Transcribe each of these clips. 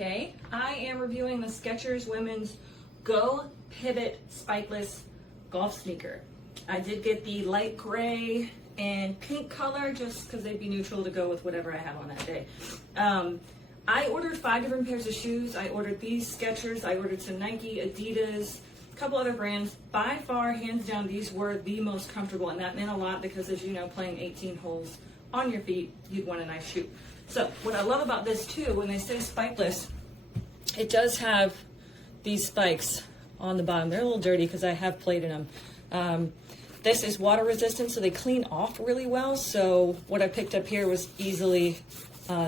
Okay, I am reviewing the Skechers Women's Go Pivot Spikeless Golf Sneaker. I did get the light gray and pink color just because they'd be neutral to go with whatever I have on that day. I ordered 5 different pairs of shoes. I ordered these Skechers, I ordered some Nike, Adidas, a couple other brands. By far, hands down, these were the most comfortable, and that meant a lot because, as you know, playing 18 holes on your feet, you'd want a nice shoe. So what I love about this too, when they say spikeless, it does have these spikes on the bottom. They're a little dirty because I have played in them. This is water resistant, so they clean off really well. So what I picked up here was easily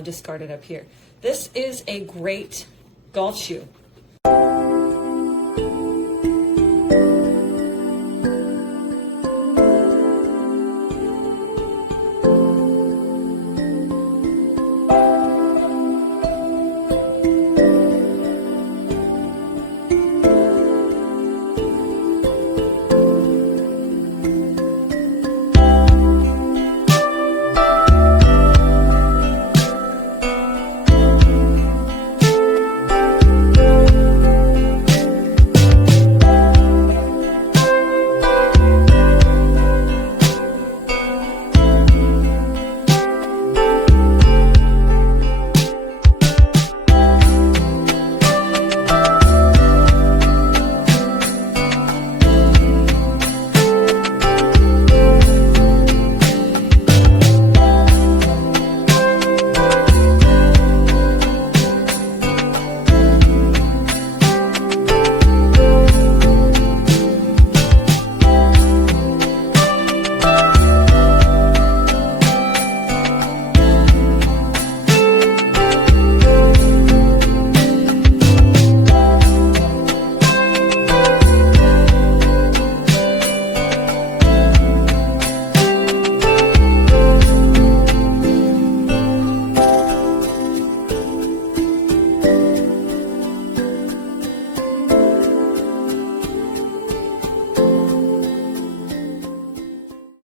discarded up here. This is a great golf shoe.